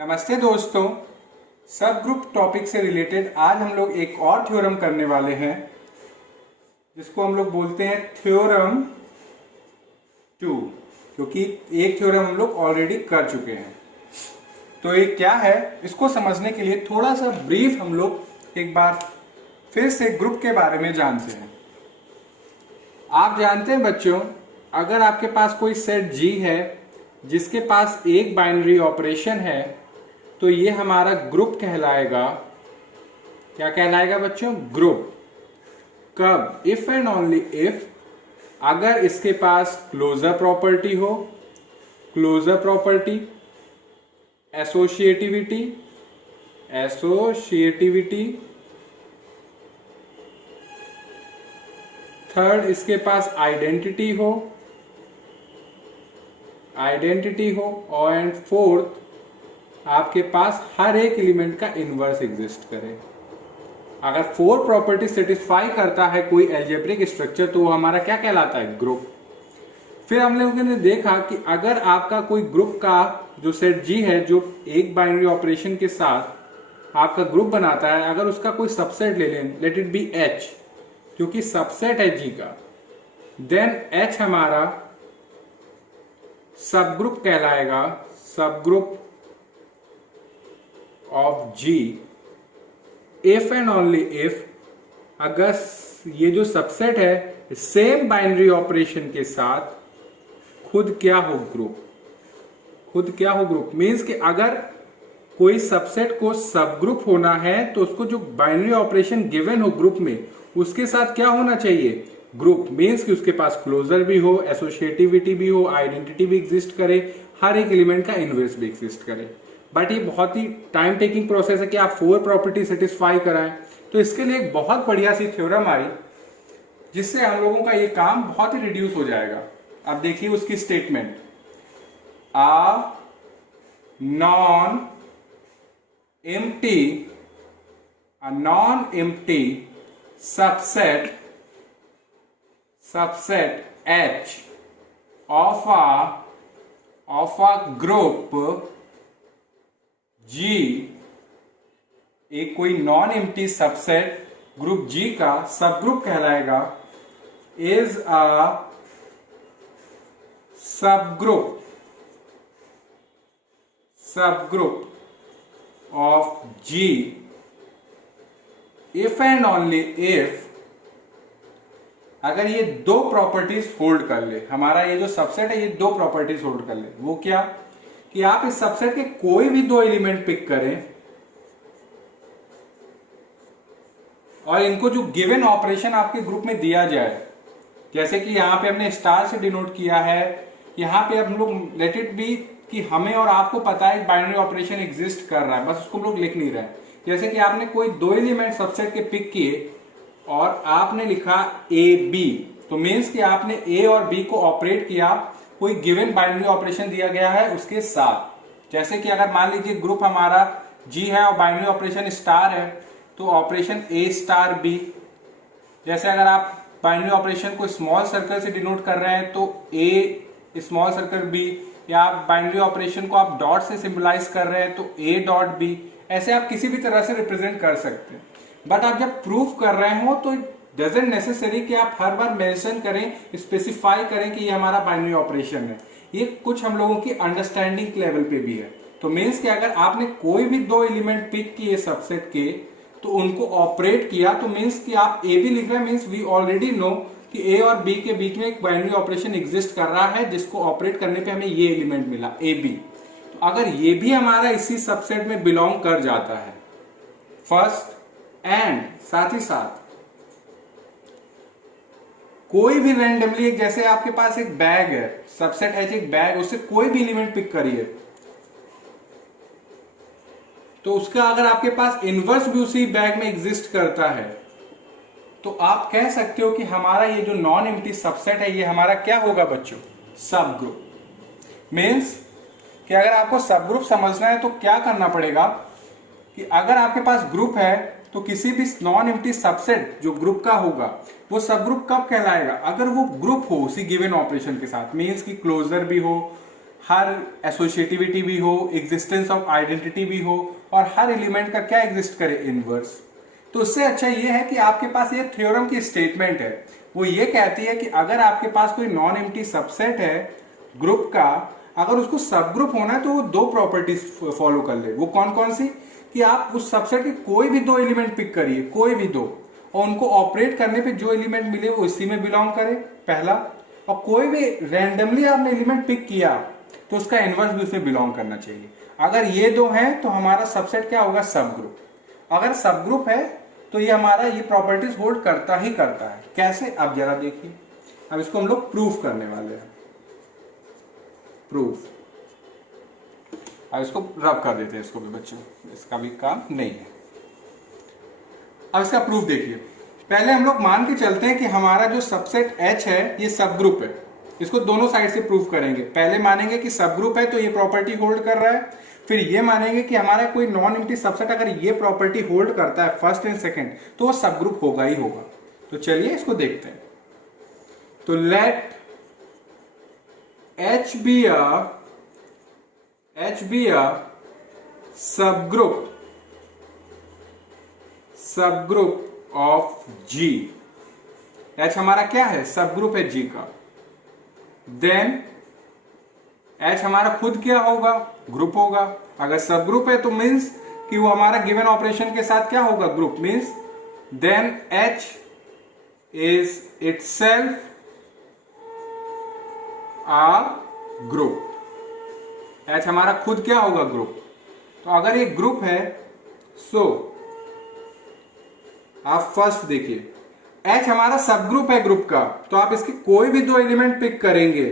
नमस्ते दोस्तों, सब ग्रुप टॉपिक से रिलेटेड आज हम लोग एक और थ्योरम करने वाले हैं जिसको हम लोग बोलते हैं थ्योरम 2, क्योंकि एक थ्योरम हम लोग ऑलरेडी कर चुके हैं। तो ये क्या है, इसको समझने के लिए थोड़ा सा ब्रीफ हम लोग एक बार फिर से ग्रुप के बारे में जानते हैं। आप जानते हैं बच्चों, अगर आपके पास कोई सेट G है जिसके पास एक बाइनरी ऑपरेशन है तो ये हमारा ग्रुप कहलाएगा। क्या कहलाएगा बच्चों? ग्रुप। कब? इफ एंड ओनली इफ अगर इसके पास क्लोजर प्रॉपर्टी हो, क्लोजर प्रॉपर्टी, एसोसिएटिविटी, थर्ड इसके पास आइडेंटिटी हो, और एंड फोर्थ आपके पास हर एक एलिमेंट का इनवर्स एग्जिस्ट करे। अगर 4 प्रॉपर्टी सेटिस्फाई करता है कोई एल्जेब्रिक स्ट्रक्चर तो वो हमारा क्या कहलाता है? ग्रुप। फिर हम लोगों ने देखा कि अगर आपका कोई ग्रुप का जो सेट G है जो एक बाइनरी ऑपरेशन के साथ आपका ग्रुप बनाता है, अगर उसका कोई सबसेट ले लें, लेट इट बी H, क्योंकि सबसेट है G का, देन H हमारा सब ग्रुप कहलाएगा, सब group of G if and only if अगर ये जो सबसेट है सेम बाइनरी ऑपरेशन के साथ खुद क्या हो? ग्रुप। खुद क्या हो? ग्रुप। मींस कि अगर कोई सबसेट को सब ग्रुप होना है तो उसको जो बाइनरी ऑपरेशन गिवन हो ग्रुप में उसके साथ क्या होना चाहिए? ग्रुप। मींस कि उसके पास क्लोजर भी हो, एसोसिएटिविटी भी हो, आइडेंटिटी भी एग्जिस्ट करे, हर एक एलिमेंट का इनवर्स भी एग्जिस्ट करे। बट ये बहुत ही टाइम टेकिंग प्रोसेस है कि आप 4 प्रॉपर्टी सेटिस्फाई कराएं। तो इसके लिए एक बहुत बढ़िया सी थ्योरम आई जिससे हम लोगों का ये काम बहुत ही रिड्यूस हो जाएगा। अब देखिए उसकी statement, a non empty subset H of a group G, एक कोई non empty subset group G का सब ग्रुप कहलाएगा, इज अ सब group of G if and only if अगर ये 2 प्रॉपर्टीज होल्ड कर ले। हमारा ये जो सबसेट है ये 2 प्रॉपर्टीज होल्ड कर ले। वो क्या? कि आप इस सबसेट के कोई भी 2 एलिमेंट पिक करें और इनको जो गिवन ऑपरेशन आपके ग्रुप में दिया जाए, जैसे कि यहां पे हमने स्टार से डिनोट किया है, यहां पे हम लोग लेट इट बी कि हमें और आपको पता है बाइनरी ऑपरेशन एग्जिस्ट कर रहा है, बस उसको हम लोग लिख नहीं रहे हैं। जैसे कि आपने कोई 2 एलिमेंट सबसेट के पिक किए और आपने लिखा ए बी, तो मीन्स कि आपने ए और बी को ऑपरेट किया, कोई गिवन बाइनरी ऑपरेशन दिया गया है उसके साथ। जैसे कि अगर मान लीजिए ग्रुप हमारा G है और बाइनरी ऑपरेशन स्टार है तो ऑपरेशन A स्टार B। जैसे अगर आप बाइनरी ऑपरेशन को स्मॉल सर्कल से डिनोट कर रहे हैं तो A स्मॉल सर्कल B, या आप बाइनरी ऑपरेशन को आप डॉट से सिंबलाइज कर रहे हैं तो A डॉट B। ऐसे आप किसी भी तरह से रिप्रेजेंट कर सकते हैं। बट आप जब प्रूफ कर रहे हो तो डजंट नेसेसरी कि आप हर बार मेंशन करें, स्पेसिफाई करें कि ये हमारा बाइनरी ऑपरेशन है। ये कुछ हम लोगों की अंडरस्टैंडिंग लेवल पे भी है। तो मीन्स कि अगर आपने कोई भी 2 एलिमेंट पिक किए सबसेट के तो उनको ऑपरेट किया, तो मीन्स कि आप ए बी लिख रहे हैं, मीन्स वी ऑलरेडी नो कि ए और बी के बीच में एक बाइनरी ऑपरेशन एग्जिस्ट कर रहा है जिसको ऑपरेट करने पे हमें ये एलिमेंट मिला ए बी। तो अगर ये भी हमारा इसी सबसेट में बिलोंग कर जाता है फर्स्ट, एंड साथ ही साथ कोई भी रैंडमली, जैसे आपके पास एक बैग है, सबसेट H एक बैग, उससे कोई भी एलिमेंट पिक करिए तो उसका अगर आपके पास इनवर्स भी उसी बैग में एग्जिस्ट करता है तो आप कह सकते हो कि हमारा ये जो नॉन एम्प्टी सबसेट है ये हमारा क्या होगा बच्चों? सब ग्रुप। मीन्स कि अगर आपको सब ग्रुप समझना है तो क्या करना पड़ेगा कि अगर आपके पास ग्रुप है तो किसी भी नॉन एम्प्टी सबसेट जो ग्रुप का होगा वो सब ग्रुप कब कहलाएगा? अगर वो ग्रुप हो उसी गिवन ऑपरेशन के साथ, मीन्स कि क्लोजर भी हो, हर एसोसिएटिविटी भी हो, एग्जिस्टेंस ऑफ आइडेंटिटी भी हो, और हर एलिमेंट का क्या एग्जिस्ट करे, इनवर्स। तो उससे अच्छा ये है कि आपके पास ये थ्योरम की स्टेटमेंट है, वो ये कहती है कि अगर आपके पास कोई नॉन एम्प्टी सबसेट है ग्रुप का, अगर उसको सब ग्रुप होना है तो वो दो प्रॉपर्टीज फॉलो कर ले। वो कौन कौन सी? कि आप उस सबसेट के कोई भी दो एलिमेंट पिक करिए, कोई भी दो, और उनको ऑपरेट करने पे जो एलिमेंट मिले वो इसी में बिलोंग करे, पहला। और कोई भी रैंडमली आपने एलिमेंट पिक किया तो उसका इनवर्स भी उसमें बिलोंग करना चाहिए। अगर ये दो हैं तो हमारा सबसेट क्या होगा, सब ग्रुप। अगर सब ग्रुप है तो ये हमारा ये प्रॉपर्टीज होल्ड करता ही करता है। कैसे? अब जरा देखिए, अब इसको हम लोग प्रूफ करने वाले हैं। प्रूफ, अब इसको रब कर देते हैं, इसको भी बच्चों, इसका भी काम नहीं है। अब इसका प्रूफ देखिए। पहले हम लोग मान के चलते हैं कि हमारा जो सबसेट H है ये सब ग्रुप है। इसको दोनों साइड से प्रूफ करेंगे। पहले मानेंगे कि सब ग्रुप है तो ये प्रॉपर्टी होल्ड कर रहा है, फिर ये मानेंगे कि हमारा कोई नॉन एम्प्टी सबसेट अगर ये प्रॉपर्टी होल्ड करता है फर्स्ट एंड सेकंड, तो वो सब ग्रुप होगा ही होगा। तो चलिए इसको देखते हैं। तो late H be a subgroup of G। H हमारा क्या है, सब ग्रुप है G का। देन H हमारा खुद क्या होगा, ग्रुप होगा। अगर सब ग्रुप है तो मीन्स कि वो हमारा गिवन ऑपरेशन के साथ क्या होगा, group. Means then H is itself a group. H हमारा खुद क्या होगा, ग्रुप। तो अगर ये ग्रुप है, सो आप फर्स्ट देखिए, H हमारा सब ग्रुप है ग्रुप का, तो आप इसके कोई भी दो एलिमेंट पिक करेंगे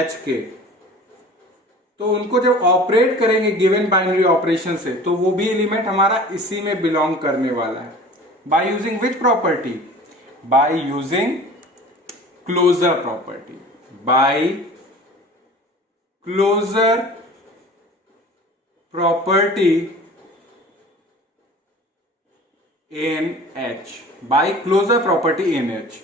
H के, तो उनको जब ऑपरेट करेंगे गिवन बाइनरी ऑपरेशन से, तो वो भी एलिमेंट हमारा इसी में बिलोंग करने वाला है। By using which property? By using closure property. By closure property in H। By closure property in H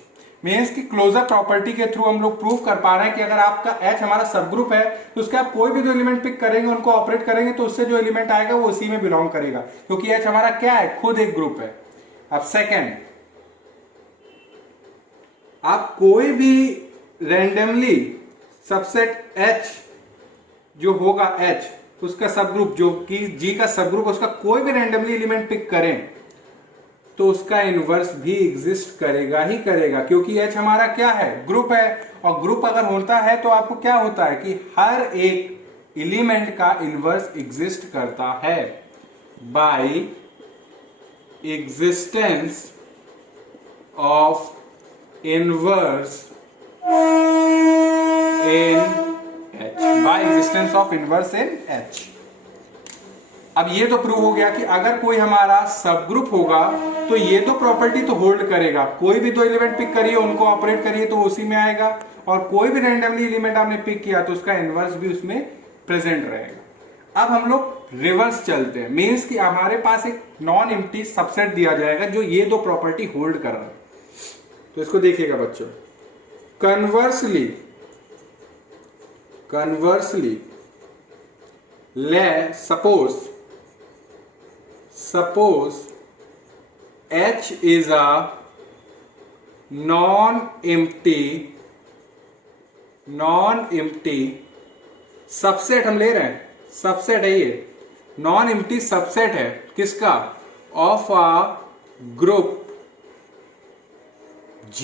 means कि क्लोजर प्रॉपर्टी के थ्रू हम लोग प्रूव कर पा रहे हैं कि अगर आपका H हमारा सब ग्रुप है तो उसके आप कोई भी दो एलिमेंट पिक करेंगे, उनको ऑपरेट करेंगे, तो उससे जो एलिमेंट आएगा वो उसी में बिलोंग करेगा, क्योंकि H हमारा क्या है, खुद एक ग्रुप है। अब सेकेंड, आप कोई भी रैंडमली सबसेट H जो होगा H, उसका सब ग्रुप जो कि G का सब ग्रुप, उसका कोई भी रैंडमली एलिमेंट पिक करें तो उसका इनवर्स भी एग्जिस्ट करेगा ही करेगा, क्योंकि H हमारा क्या है, ग्रुप है। और ग्रुप अगर होता है तो आपको क्या होता है कि हर एक एलिमेंट का इनवर्स एग्जिस्ट करता है by existence of inverse in H। By existence of inverse in H। अब ये तो प्रूव हो गया कि अगर कोई हमारा सब ग्रुप होगा तो ये तो प्रॉपर्टी तो होल्ड करेगा। कोई भी दो एलिमेंट पिक करिए, उनको ऑपरेट करिए तो उसी में आएगा, और कोई भी रैंडमली एलिमेंट आपने पिक किया तो उसका इनवर्स भी उसमें प्रेजेंट रहेगा। अब हम लोग रिवर्स चलते हैं, मीन्स कि हमारे पास एक नॉन एम्प्टी सबसेट दिया जाएगा जो ये दो प्रॉपर्टी होल्ड कर रहा है। तो इसको देखिएगा बच्चों, कन्वर्सली ले suppose H is a non-empty subset हम ले रहे हैं, सबसेट है ये, नॉन एम्प्टी सबसेट है किसका, ऑफ अ ग्रुप G।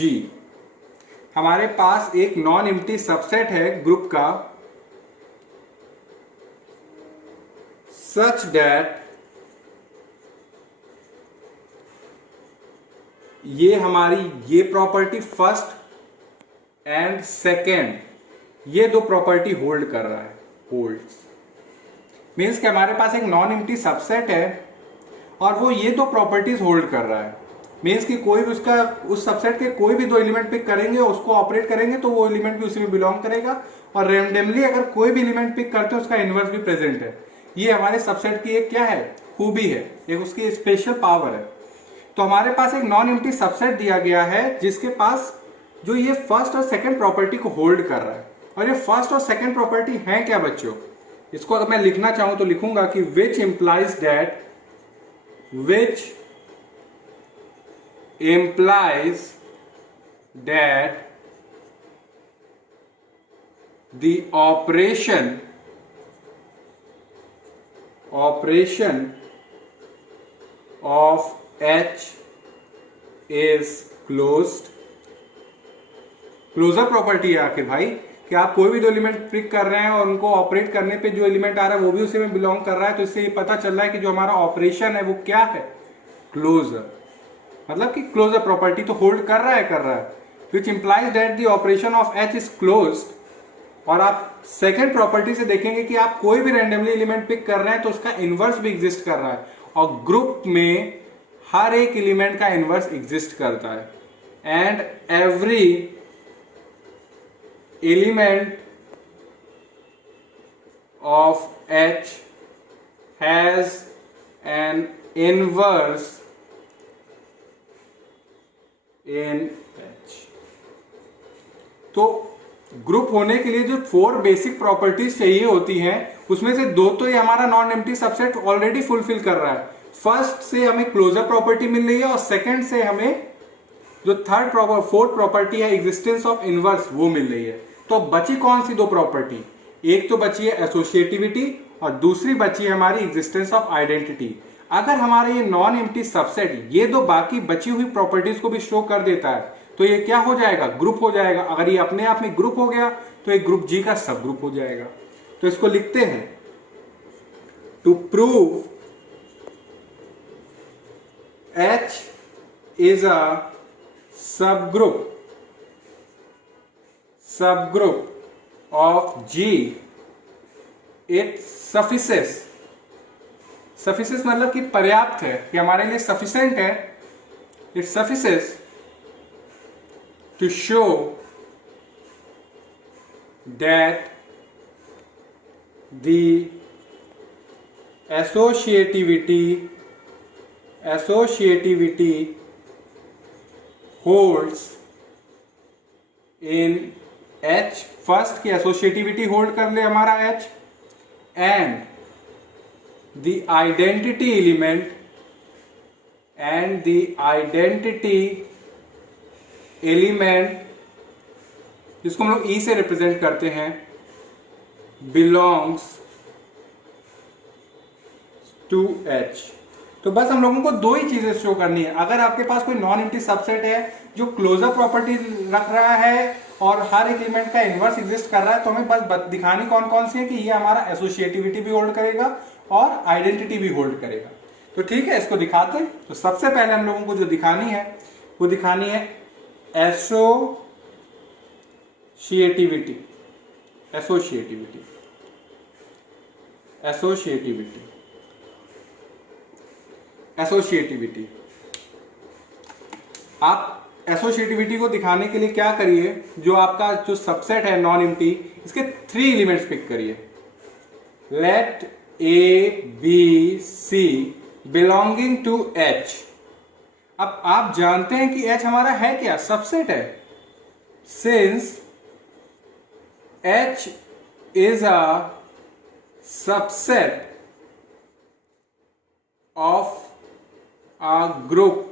हमारे पास एक नॉन एम्प्टी सबसेट है ग्रुप का, सच दैट ये हमारी ये प्रॉपर्टी फर्स्ट एंड सेकेंड ये दो प्रॉपर्टी होल्ड कर रहा है, होल्ड्स। मीन्स कि हमारे पास एक नॉन एम्प्टी सबसेट है और वो ये दो प्रॉपर्टीज होल्ड कर रहा है। मीन्स कि कोई भी उसका उस सबसेट के कोई भी दो एलिमेंट पिक करेंगे, उसको ऑपरेट करेंगे तो वो एलिमेंट भी उसी में बिलोंग करेगा, और रैंडमली अगर कोई भी एलिमेंट पिक करते हैं उसका इनवर्स भी प्रेजेंट है। ये हमारे सबसेट की एक क्या है, खूबी है, एक उसकी स्पेशल पावर है। तो हमारे पास एक नॉन एम्प्टी सबसेट दिया गया है जिसके पास जो ये फर्स्ट और सेकंड प्रॉपर्टी को होल्ड कर रहा है। और ये फर्स्ट और सेकंड प्रॉपर्टी है क्या बच्चों? इसको अगर मैं लिखना चाहूं तो लिखूंगा कि which implies that the operation of H is closed। Closure property है आखिर भाई कि आप कोई भी दो एलिमेंट पिक कर रहे हैं और उनको ऑपरेट करने पे जो एलिमेंट आ रहा है वो भी उसी में बिलोंग कर रहा है, तो इससे ये पता चल रहा है कि जो हमारा ऑपरेशन है वो क्या है, क्लोजर। मतलब कि क्लोजर प्रॉपर्टी तो होल्ड कर रहा है विच implies that the operation of H is closed. और आप सेकेंड प्रॉपर्टी से देखेंगे कि आप कोई भी रैंडमली एलिमेंट पिक कर रहे हैं तो उसका इनवर्स भी एग्जिस्ट कर रहा है, और ग्रुप में हर एक एलिमेंट का इनवर्स एग्जिस्ट करता है। And every element of H has an inverse in H. तो ग्रुप होने के लिए जो 4 बेसिक प्रॉपर्टीज चाहिए होती हैं उसमें से 2 तो ये हमारा non empty subset already fulfil कर रहा है। फर्स्ट से हमें क्लोजर प्रॉपर्टी मिल रही है और सेकंड से हमें जो फोर्थ प्रॉपर्टी है एग्जिस्टेंस ऑफ इनवर्स वो मिल रही है। तो बची कौन सी 2 प्रॉपर्टी? एक तो बची है एसोसिएटिविटी और दूसरी बची है हमारी एग्जिस्टेंस ऑफ आइडेंटिटी। अगर हमारा ये नॉन एम्प्टी सबसेट ये 2 बाकी बची हुई प्रॉपर्टीज को भी शो कर देता है तो ये क्या हो जाएगा? ग्रुप हो जाएगा। अगर ये अपने आप में ग्रुप हो गया तो ये ग्रुप जी का सब ग्रुप हो जाएगा। तो इसको लिखते हैं, to prove H is a subgroup of G, it suffices मतलब कि पर्याप्त है, कि हमारे लिए सफिशिएंट है। It suffices to show that the associativity holds in H। First की एसोसिएटिविटी होल्ड कर ले हमारा H, and the identity element जिसको हम लोग E से रिप्रेजेंट करते हैं बिलोंग्स टू H। तो बस हम लोगों को 2 ही चीजें शो करनी है। अगर आपके पास कोई नॉन एम्प्टी सबसेट है जो क्लोजर प्रॉपर्टी रख रहा है और हर एक एलिमेंट का इनवर्स एग्जिस्ट कर रहा है, तो हमें बस दिखानी कौन कौन सी है कि ये हमारा एसोसिएटिविटी भी होल्ड करेगा और आइडेंटिटी भी होल्ड करेगा। तो ठीक है, इसको दिखाते हैं। तो सबसे पहले हम लोगों को जो दिखानी है वो दिखानी है एसोसिएटिविटी। आप एसोसिएटिविटी को दिखाने के लिए क्या करिए, जो आपका जो सबसेट है नॉन एम्प्टी, इसके 3 एलिमेंट्स पिक करिए। Let A B C belonging to H। अब आप जानते हैं कि H हमारा है क्या? सबसेट है। Since H is a subset of a group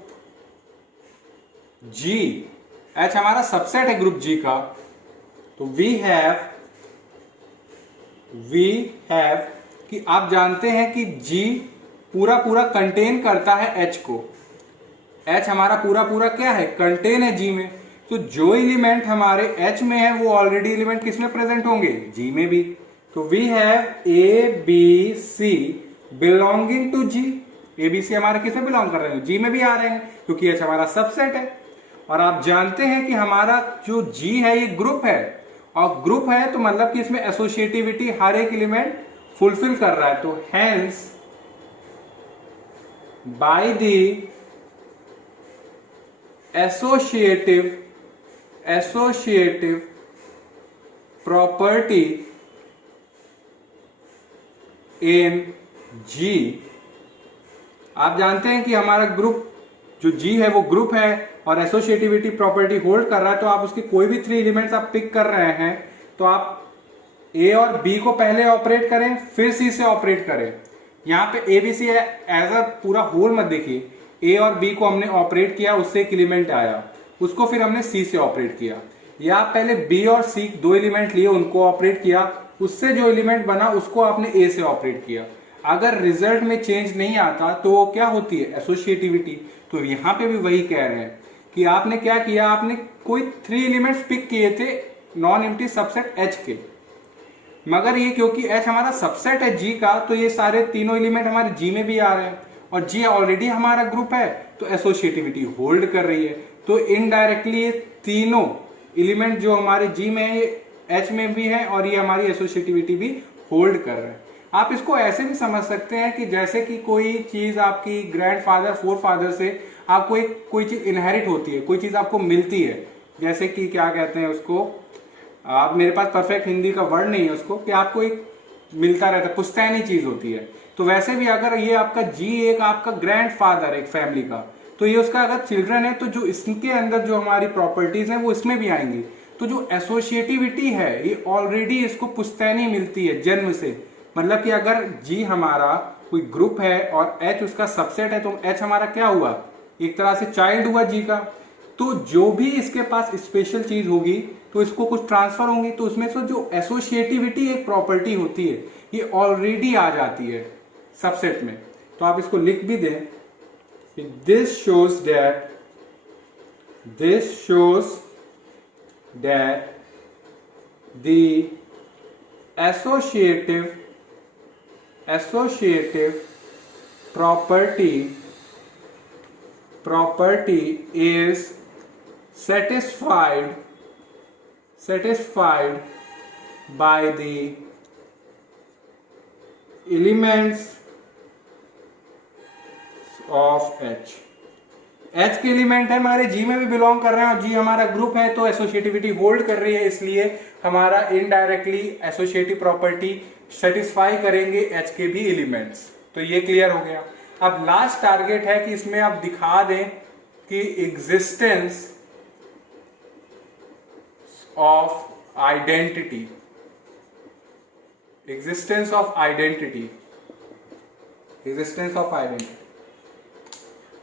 G, H हमारा सबसेट है ग्रुप G का, तो वी हैव कि आप जानते हैं कि G पूरा कंटेन करता है H को। H हमारा पूरा क्या है? कंटेन है G में। तो जो एलिमेंट हमारे H में है वो ऑलरेडी एलिमेंट किस में प्रेजेंट होंगे? G में भी। तो we have A B C belonging to G। A B C हमारे किस में बिलोंग कर रहे हैं? G में भी आ रहे हैं, क्योंकि H हमारा सबसेट है। और आप जानते हैं कि हमारा जो G है ये ग्रुप है, और ग्रुप है तो मतलब कि इसमें एसोसिएटिविटी हर एक एलिमेंट फुलफिल कर रहा है। तो hence by the associative property in G, आप जानते हैं कि हमारा ग्रुप जो G है वो ग्रुप है और एसोसिएटिविटी प्रॉपर्टी होल्ड कर रहा है। तो आप उसके कोई भी 3 एलिमेंट्स आप पिक कर रहे हैं तो आप ए और बी को पहले ऑपरेट करें फिर सी से ऑपरेट करें। यहाँ पे ए बी सी एज अ पूरा होल मत देखिए, ए और बी को हमने ऑपरेट किया, उससे एक एलिमेंट आया, उसको फिर हमने सी से ऑपरेट किया, या आप पहले बी और सी दो एलिमेंट लिए उनको ऑपरेट किया, उससे जो एलिमेंट बना उसको आपने ए से ऑपरेट किया। अगर रिजल्ट में चेंज नहीं आता तो वो क्या होती है, एसोसिएटिविटी। तो यहाँ पे भी वही कह रहे हैं कि आपने क्या किया, आपने कोई 3 एलिमेंट्स पिक किए थे नॉन एम्प्टी सबसेट एच के, मगर ये क्योंकि एच हमारा सबसेट है जी का, तो ये सारे तीनों एलिमेंट हमारे जी में भी आ रहे हैं और जी ऑलरेडी हमारा ग्रुप है, तो एसोसिएटिविटी होल्ड कर रही है। तो इनडायरेक्टली ये तीनों एलिमेंट जो हमारे जी में है ये एच में भी है और ये हमारी एसोसिएटिविटी भी होल्ड कर रहे हैं। आप इसको ऐसे भी समझ सकते हैं कि जैसे कि कोई चीज आपकी ग्रैंडफादर फोरफादर से आपको एक कोई चीज इनहेरिट होती है, कोई चीज आपको मिलती है, जैसे कि क्या कहते हैं उसको, आप मेरे पास परफेक्ट हिंदी का वर्ड नहीं है उसको, कि आपको एक मिलता रहता है, पुश्तैनी चीज होती है। तो वैसे भी अगर ये आपका जी एक आपका ग्रैंडफादर एक फैमिली का, तो ये उसका अगर चिल्ड्रन है तो जो इसके अंदर जो हमारी प्रॉपर्टीज हैं वो इसमें भी आएंगी। तो जो एसोसिएटिविटी है ये ऑलरेडी इसको पुश्तैनी मिलती है जन्म से। मतलब कि अगर जी हमारा कोई ग्रुप है और एच उसका सबसेट है, तो एच हमारा क्या हुआ, एक तरह से चाइल्ड हुआ जी का। तो जो भी इसके पास स्पेशल चीज होगी तो इसको कुछ ट्रांसफर होंगी, तो उसमें से जो एसोसिएटिविटी एक प्रॉपर्टी होती है ये ऑलरेडी आ जाती है सबसेट में। तो आप इसको लिख भी दें कि this shows that the associative property is satisfied by the elements of H। H के एलिमेंट है हमारे जी में भी बिलोंग कर रहे हैं और जी हमारा ग्रुप है, तो एसोसिएटिविटी होल्ड कर रही है, इसलिए हमारा इनडायरेक्टली एसोसिएटिव प्रॉपर्टी सेटिस्फाई करेंगे एच के भी एलिमेंट्स। तो ये क्लियर हो गया। अब लास्ट टारगेट है कि इसमें आप दिखा दें कि existence of identity, existence of identity.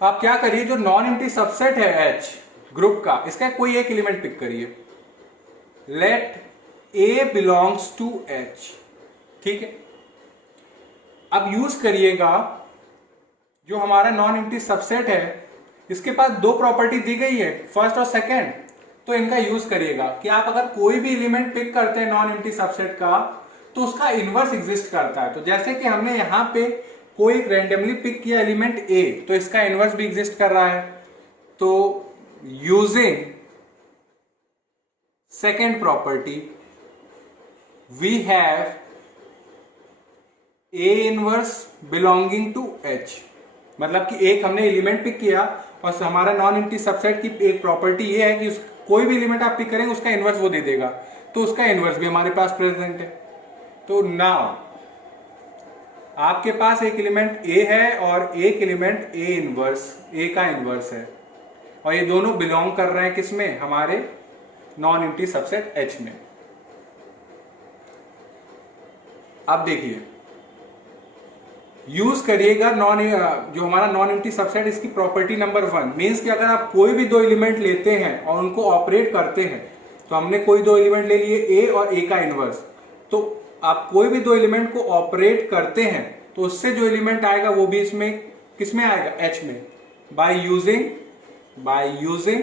आप क्या करिए, जो नॉन एम्प्टी सबसेट है एच ग्रुप का, इसका कोई एक एलिमेंट पिक करिए, let A belongs to H, ठीक है। अब यूज करिएगा जो हमारा नॉन एम्प्टी सबसेट है, इसके पास दो प्रॉपर्टी दी गई है फर्स्ट और सेकंड, तो इनका यूज करिएगा कि आप अगर कोई भी एलिमेंट पिक करते हैं नॉन एम्प्टी सबसेट का तो उसका इनवर्स एग्जिस्ट करता है। तो जैसे कि हमने यहां पे कोई रैंडमली पिक किया एलिमेंट ए, तो इसका इनवर्स भी एग्जिस्ट कर रहा है। तो using second property we have A inverse belonging to H, मतलब कि एक हमने एलिमेंट पिक किया और हमारा नॉन एम्प्टी सबसेट की एक प्रॉपर्टी ये है कि कोई भी एलिमेंट आप पिक करेंगे उसका इनवर्स वो दे देगा, तो उसका इनवर्स भी हमारे पास प्रेजेंट है। तो नाउ आपके पास एक एलिमेंट ए है और एक एलिमेंट ए इनवर्स, ए का इनवर्स है, और ये दोनों बिलोंग कर रहे हैं किसमें, हमारे नॉन एम्प्टी सबसेट एच में। अब देखिए यूज करिएगा जो हमारा नॉन एम्प्टी सबसेट, इसकी प्रॉपर्टी नंबर 1 मींस कि अगर आप कोई भी दो एलिमेंट लेते हैं और उनको ऑपरेट करते हैं, तो हमने कोई दो एलिमेंट ले लिए ए और ए का इनवर्स, तो आप कोई भी दो एलिमेंट को ऑपरेट करते हैं तो उससे जो एलिमेंट आएगा वो भी इसमें किसमें आएगा, एच में, बाय यूजिंग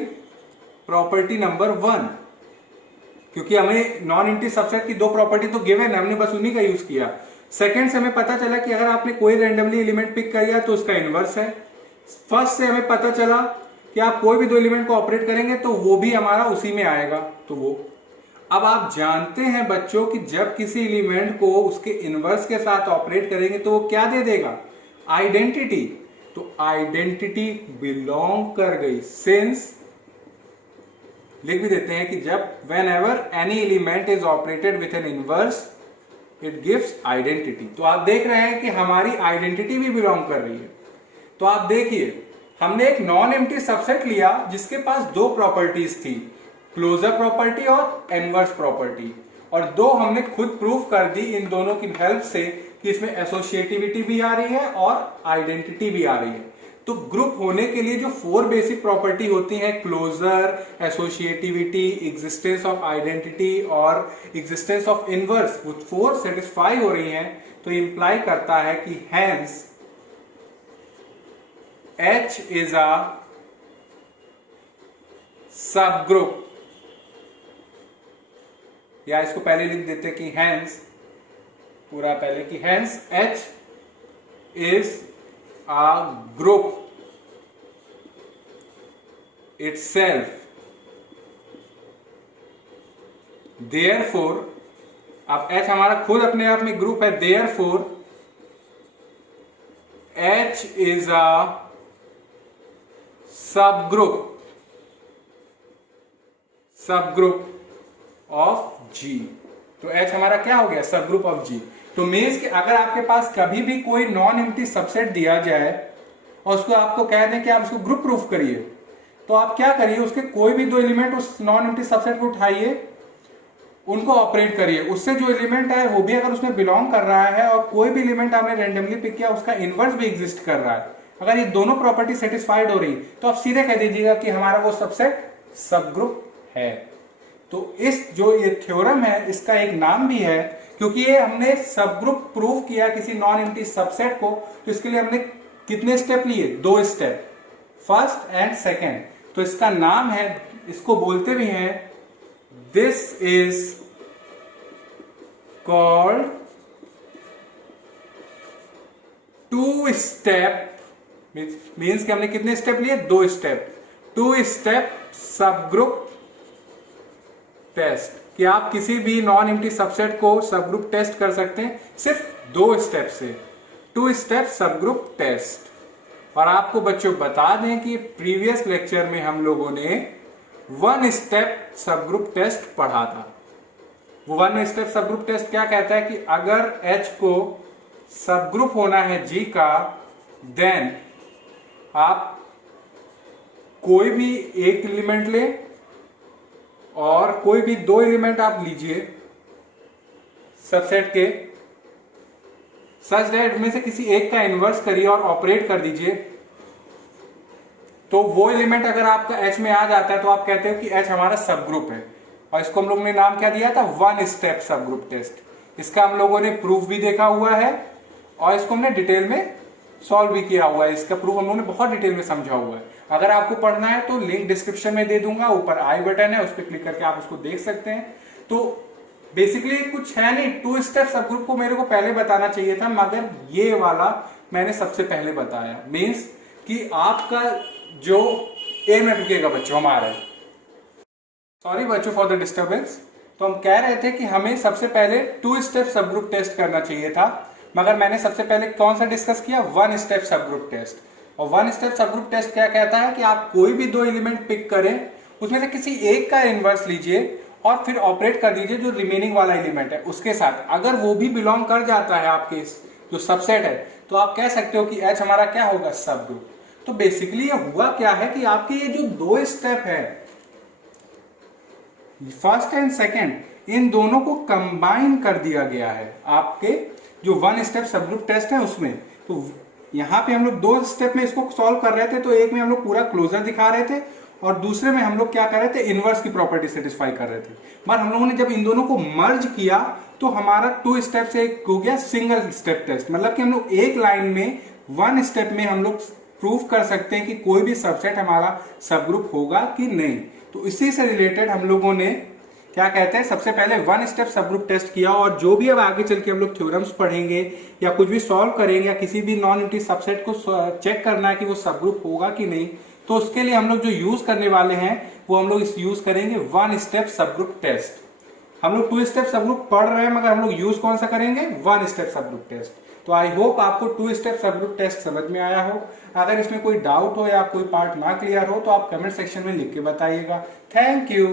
प्रॉपर्टी नंबर 1। क्योंकि हमें नॉन एम्प्टी सबसेट की दो प्रॉपर्टी तो गिवन है, हमने बस उन्हीं का यूज किया। सेकंड से हमें पता चला कि अगर आपने कोई रैंडमली एलिमेंट पिक कर लिया तो उसका इनवर्स है। फर्स्ट से हमें पता चला कि आप कोई भी दो एलिमेंट को ऑपरेट करेंगे तो वो भी हमारा उसी में आएगा, तो वो। अब आप जानते हैं बच्चों कि जब किसी एलिमेंट को उसके इनवर्स के साथ ऑपरेट करेंगे तो वो क्या दे देगा, आइडेंटिटी। तो आइडेंटिटी बिलोंग कर गई, सिंस लिख भी देते हैं कि जब when ever any element is operated with an inverse it gives identity. तो आप देख रहे हैं कि हमारी आइडेंटिटी भी बिलोंग कर रही है। तो आप देखिए हमने एक नॉन एम्प्टी सबसेट लिया जिसके पास दो प्रॉपर्टीज थी, क्लोजर प्रॉपर्टी और इनवर्स प्रॉपर्टी, और दो हमने खुद प्रूफ कर दी इन दोनों की हेल्प से कि इसमें एसोसिएटिविटी भी आ रही है और आइडेंटिटी भी आ रही है। तो ग्रुप होने के लिए जो 4 बेसिक प्रॉपर्टी होती हैं, closure, associativity, existence of identity और एग्जिस्टेंस ऑफ इनवर्स, वो 4 सेटिस्फाई हो रही हैं, तो इंप्लाई करता है कि हेंस H इज अ सब ग्रुप, या इसको पहले लिख देते कि हेंस, पूरा पहले कि hence H is a group itself, therefore, अब H हमारा खुद अपने आप में ग्रुप है, therefore H is a subgroup of G। तो H हमारा क्या हो गया, सबग्रुप ऑफ G। तो मीन्स कि अगर आपके पास कभी भी कोई नॉन एम्प्टी सबसेट दिया जाए और उसको आपको कह दें कि आप उसको ग्रुप प्रूफ करिए, तो आप क्या करिए, उसके कोई भी 2 एलिमेंट उस नॉन एम्प्टी सबसेट को उठाइए, उनको ऑपरेट करिए, उससे जो एलिमेंट है वो भी अगर उसमें बिलोंग कर रहा है और कोई भी एलिमेंट आपने रैंडमली पिक किया उसका इनवर्स भी एग्जिस्ट कर रहा है, अगर ये दोनों प्रॉपर्टी सेटिस्फाइड हो रही तो आप सीधे कह दीजिएगा कि हमारा वो सबसेट सब ग्रुप है। तो इस जो ये थ्योरम है इसका एक नाम भी है, क्योंकि ये हमने सब ग्रुप प्रूफ किया किसी नॉन एम्प्टी सबसेट को, तो इसके लिए हमने कितने स्टेप लिए, 2 स्टेप, फर्स्ट एंड सेकेंड। तो इसका नाम है, इसको बोलते भी हैं, this is called 2 step, means कि हमने कितने स्टेप लिए, 2 स्टेप, 2 स्टेप सब ग्रुप टेस्ट, कि आप किसी भी नॉन एम्प्टी सबसेट को सब ग्रुप टेस्ट कर सकते हैं सिर्फ 2 स्टेप से, 2 स्टेप सब ग्रुप टेस्ट। और आपको बच्चों बता दें कि प्रीवियस लेक्चर में हम लोगों ने 1 स्टेप सब ग्रुप टेस्ट पढ़ा था। वो 1 स्टेप सब ग्रुप टेस्ट क्या कहता है कि अगर H को सब ग्रुप होना है G का, देन आप कोई भी एक एलिमेंट लें और कोई भी 2 एलिमेंट आप लीजिए सबसेट के, सच दैट में से किसी एक का इन्वर्स करिए और ऑपरेट कर दीजिए, तो वो एलिमेंट अगर आपका H में आ जाता है तो आप कहते हो कि H हमारा सब ग्रुप है। और इसको हम लोगों ने नाम क्या दिया था, 1 स्टेप सब ग्रुप टेस्ट। इसका हम लोगों ने प्रूफ भी देखा हुआ है और इसको हमने डिटेल में सॉल्व भी किया हुआ है, इसका प्रूफ हम लोगों ने बहुत डिटेल में समझा हुआ है। अगर आपको पढ़ना है तो लिंक डिस्क्रिप्शन में दे दूंगा, ऊपर आई बटन है, उस पर क्लिक करके आप उसको देख सकते हैं। तो बेसिकली कुछ है नहीं, 2 स्टेप सब ग्रुप को मेरे को पहले बताना चाहिए था, मगर ये वाला मैंने सबसे पहले बताया। मीन्स कि आपका जो एम में रुकेगा बच्चों हमारा, सॉरी बच्चों फॉर द डिस्टर्बेंस, तो हम कह रहे थे कि हमें सबसे पहले 2 स्टेप सब ग्रुप टेस्ट करना चाहिए था, मगर मैंने सबसे पहले कौन सा डिस्कस किया, 1 स्टेप सब ग्रुप टेस्ट। और 1 स्टेप सब ग्रुप टेस्ट क्या कहता है कि आप कोई भी 2 एलिमेंट पिक करें, उसमें से किसी एक का इनवर्स लीजिए और फिर ऑपरेट कर दीजिए जो रिमेनिंग वाला एलिमेंट है उसके साथ। अगर वो भी बिलोंग कर जाता है आपके जो सबसेट है, तो आप कह सकते हो कि H हमारा क्या होगा, सब ग्रुप। तो बेसिकली ये हुआ क्या है कि आपके ये जो 2 स्टेप है, फर्स्ट एंड सेकेंड, इन दोनों को कंबाइन कर दिया गया है आपके जो 1 स्टेप सब ग्रुप टेस्ट है उसमें। तो यहाँ पे हम लोग 2 स्टेप में इसको सॉल्व कर रहे थे, तो एक में हम लोग पूरा क्लोजर दिखा रहे थे और दूसरे में हम लोग क्या कर रहे थे, इनवर्स की प्रॉपर्टी सेटिस्फाई कर रहे थे। मगर हम लोगों ने जब इन दोनों को मर्ज किया तो हमारा 2 स्टेप से एक हो गया सिंगल स्टेप टेस्ट, मतलब कि हम लोग एक लाइन में 1 स्टेप में हम लोग प्रूफ कर सकते हैं कि कोई भी सबसेट हमारा सब ग्रुप होगा कि नहीं। तो इसी से रिलेटेड हम लोगों ने क्या कहते हैं, सबसे पहले 1 स्टेप सब ग्रुप टेस्ट किया, और जो भी अब आगे चल के हम लोग थ्योरम्स पढ़ेंगे या कुछ भी सॉल्व करेंगे या किसी भी नॉन एम्प्टी सबसेट को चेक करना है कि वो सब ग्रुप होगा कि नहीं, तो उसके लिए हम लोग जो यूज करने वाले हैं वो हम लोग इस यूज करेंगे 1 स्टेप सब ग्रुप टेस्ट। हम लोग 2 स्टेप सब ग्रुप पढ़ रहे हैं, मगर हम लोग यूज कौन सा करेंगे, 1 स्टेप सब ग्रुप टेस्ट। तो आई होप आपको 2 स्टेप सब ग्रुप टेस्ट समझ में आया हो। अगर इसमें कोई डाउट हो या कोई पार्ट ना क्लियर हो तो आप कमेंट सेक्शन में लिख के बताइएगा। Thank you.